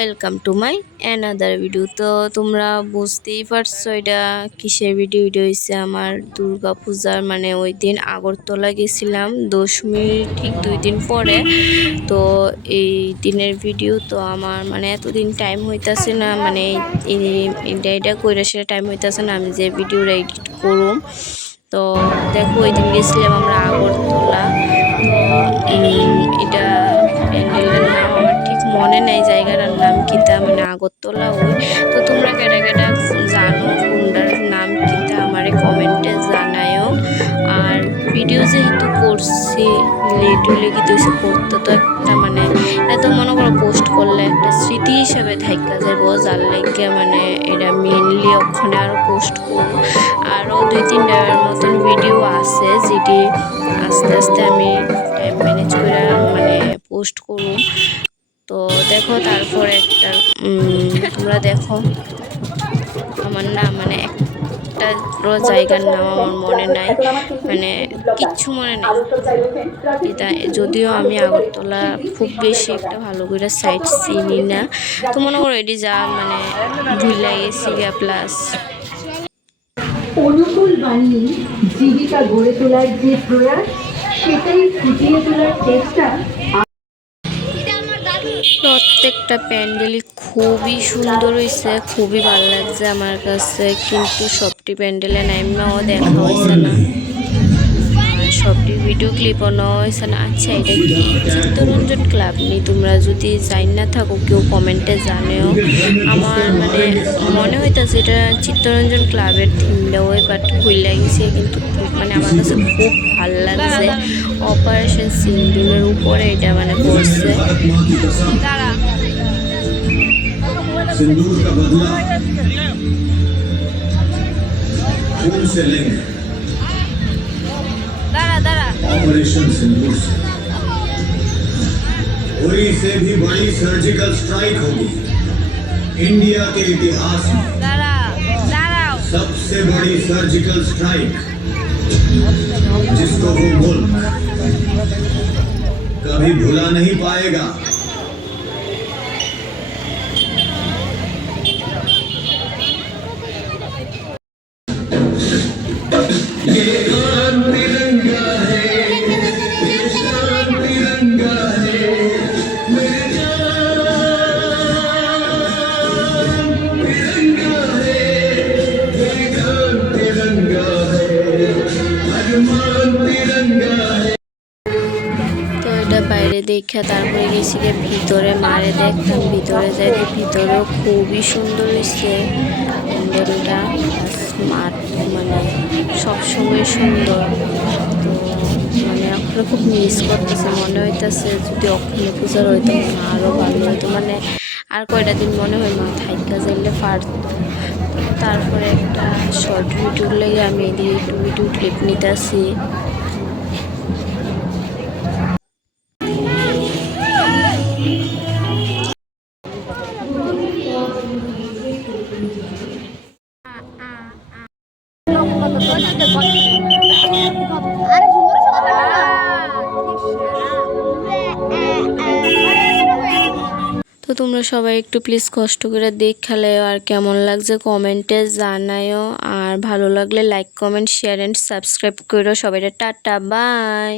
Welcome to my another video. তো তোমরা বুঝতেই পারছো এটা কিসের ভিডিও হয়েছে। আমার দুর্গা পূজার মানে ওই দিন আগরতলা গেছিলাম দশমী ঠিক 2 দিন পরে। তো এই দিনের ভিডিও তো আমার মানে এতদিন টাইম হইতাছে না, মানে এটা কইরা সেটা টাইম হইতাছে না, আমি যে ভিডিওটা এডিট করুম। তো দেখো ওই দিন গেছিলাম আমরা আগরতলা। তো এটা প্যান্ডেলের নাম আমার ঠিক মনে নেই, জায়গাটার নাম কিতা, মানে আগরতলা ওই। তো তোমরা কেটা কেটা জানো কোনটার নাম কিতা আমারে কমেন্টে জানায়ও। আর ভিডিও যেহেতু করছি লেট হলে কি হয়েছে, করতে তো একটা মানে এটা তো মনে করো পোস্ট করলে একটা স্মৃতি হিসাবে থাইকা যাবো, যার লাগে মানে এটা মেনলি ওখানে আরও পোস্ট করবো। আরও 2-3টার মতন ভিডিও আছে যেটি আস্তে আস্তে আমি টাইম ম্যানেজ করে মানে পোস্ট করব। তো দেখো তারপর একটা তোমরা দেখো আমার না মানে একটা জায়গার নাম আমার মনে নাই, মানে কিচ্ছু মনে নাই এটা। যদিও আমি আগরতলা খুব বেশি একটা ভালো করে সাইট চিনি না, তো মনে করো এটি যা মানে ভুলে গেছি গা। প্লাস অনুকূল বানিয়ে জীবিকা গড়ে তোলার যে প্রয়াস, সেটাই ফুটিয়ে তোলার চেষ্টা। প্রত্যেকটা প্যান্ডেলই খুবই সুন্দর হয়েছে, খুবই ভালো লাগছে আমার কাছে, কিন্তু সবটি প্যান্ডেলে নাইমাও দেখা হয়েছে না, সবটি ভিডিও ক্লিপও নেওয়া হয়েছে না। আচ্ছা এটা কি চিত্তরঞ্জন ক্লাব নি? তোমরা যদি যাই না থাকো কেউ কমেন্টে জানেও। আমার মানে মনে হইতেছে এটা চিত্তরঞ্জন ক্লাবের থিমটাও, বাট ভুল লাগিয়েছে, কিন্তু মানে আমার কাছে খুব ভাল লাগছে। অপারেশন সিন্দুরের উপরে এটা মানে করছে। ऑपरेशन सिंदूर से उरी से भी बड़ी सर्जिकल स्ट्राइक होगी इंडिया के इतिहास में। सबसे बड़ी सर्जिकल स्ट्राइक जिसको वो मुल्क कभी भुला नहीं पाएगा। তো এটা বাইরে দেখা তারপরে গেছি গিয়ে ভিতরে মারে দেখতাম, ভিতরে যাই ভিতরেও খুবই সুন্দর হয়েছে প্যান্ডেলটা। স্মার্ট মানে সবসময় সুন্দর। তো মানে আপনারা খুব মিস করতেছে, মনে হইতেছে যদি অক্ষয় পূজার হইতো আরও ভালো হইতো, মানে আর কয়টা দিন মনে হয় মা থাইকা যাইলে পারতো। তারপরে একটা শর্ট ভিডিওর লেগে আমি এদিকে একটু ভিডিও ক্লিপ নিতেছি। তো তোমরা সবাই একটু প্লিজ কষ্ট করে দেখালে আর কেমন লাগছে কমেন্টে জানায়ও। আর ভালো লাগলে like comment share and subscribe করো। সবাই টাটা বাই।